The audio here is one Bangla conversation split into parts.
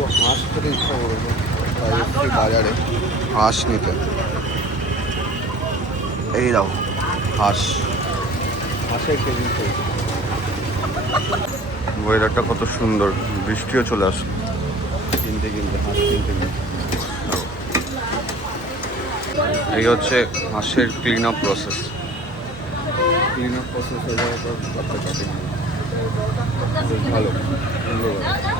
একটু হাঁস খেতে ইচ্ছা করেছে, তাই একটু বাজারে হাঁস নিতে। এই দাও হাঁস, হাঁসের কেজি চলছে। ওয়েদারটা কত সুন্দর, বৃষ্টিও চলে আসলো। কিনতে কিনতে হাঁস কিনতে কিনতে এই হচ্ছে হাঁসের clean up process. Clean up process হয়ে যাওয়ার পর তারপরে কাটিং। বেশ ভালো, সুন্দর।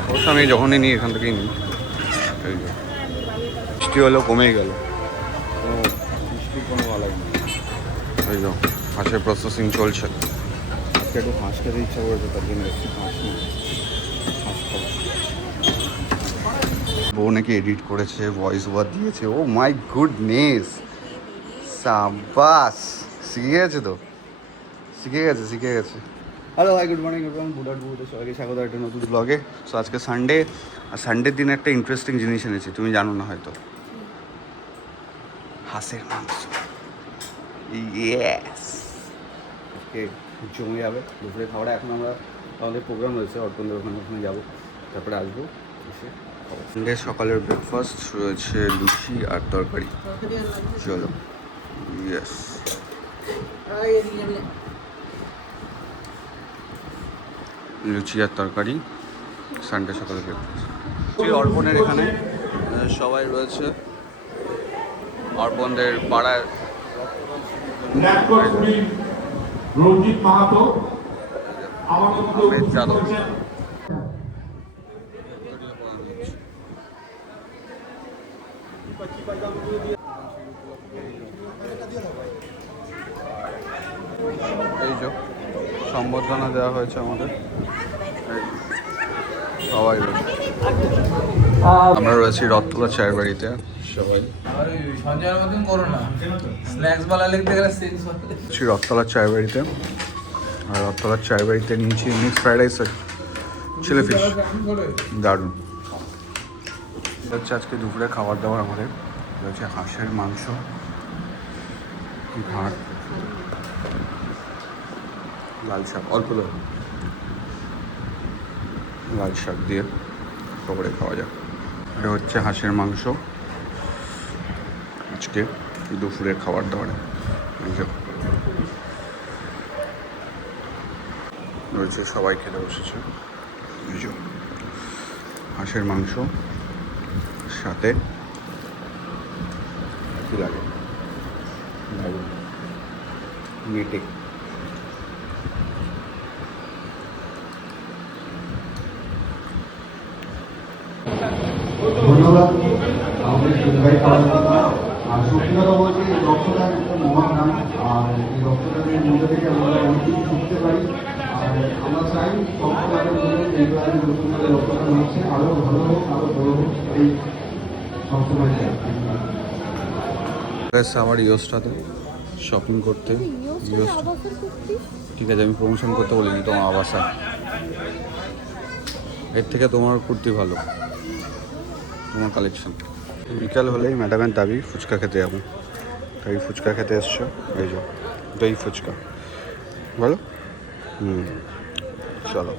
অবশ্য আমি যখনই নিই এখান থেকেই নিই। এই যে বৃষ্টি হলেও কমেই গেল, কোনো বৃষ্টির কোনো আলাই নেই। এই যে হাঁসের প্রসেসিং চলছে। আজকে একটু হাঁস খেতে ইচ্ছা করেছে, তার জন্য এসেছি হাঁস নিয়ে, হাঁস খাবো। বউ নাকি এডিট করেছে, ভয়েস ওভার দিয়েছে। ও মাই গুডনেস, সাবাস, শিখে গেছে তো, শিখে গেছে। হ্যালো হাই, গুড মর্নিং এবং বুধার বুধে সবাইকে স্বাগত একটা নতুন ব্লগে। সো আজকে সানডে, আর সানডের দিন একটা ইন্টারেস্টিং জিনিস এনেছি, তুমি জানো না হয়তো, হাঁসের মাংস। ইয়েস, আজকে জমে যাবে দুপুরে খাওয়াটা। এখন আমরা আমাদের প্রোগ্রাম রয়েছে অর্পণদের ওখানে যাবো, তারপরে আসবো এসে। সানডে সকালের ব্রেকফাস্ট রয়েছে লুচি আর তরকারি। চলো, ইয়েস। লুচি আর তরকারি সানডে সকালে ব্রেকফাস্ট। অর্পণের এখানে সবাই রয়েছে, অর্পণদের পাড়ায়। রঞ্জিত মাহাতো আহমেদ যাদব। এই যে সম্বর্ধনা দেওয়া হয়েছে আমাদের, সবাই রয়েছে। আমরা রয়েছি রথতলা চায়ের বাড়িতে সবাই। রথতলার চায়ের বাড়িতে, আর রথতলার চায়ের বাড়িতে নিয়েছি মিক্স ফ্রাইড রাইস আর চিলি ফিশ, দারুণ। হচ্ছে আজকে দুপুরে খাবার দাবার আমাদের রয়েছে হাঁসের মাংস, ভাত, লাল শাক, অল্প লাল শাক দিয়ে পকোড়ে খাওয়া যায়। এটা হচ্ছে হাঁসের মাংস আজকে দুপুরের খাবার দাবারে। রয়েছে, সবাই খেতে বসেছে। হাঁসের মাংস সাথে কি লাগে মেটে। ধন্যবাদ আমাদের সবাই খাওয়ার জন্য। আর সত্যি কথা বলছি, রক্তদান একটা মহান দান, আর এই রক্তদানের মধ্যে থেকে আমরা অনেক কিছু শিখতে পারি। আর আমরা চাই সবসময়ের জন্য এইভাবে নতুন করে রক্তদান হচ্ছে, আরও ভালো হোক, আরও বড় হোক, এই সবসময় চাই। আমার ইয়োসটাতে শপিং করতে। ঠিক আছে, আমি প্রমোশন করতে বলিনি, তোমার আবাসা। এর থেকে তোমার কুর্তি ভালো, তোমার কালেকশন। বিকাল হলেই ম্যাডামের দাবি ফুচকা খেতে যাবো, তাই ফুচকা খেতে এসছো। এই যে দই ফুচকা, বলো। চলো।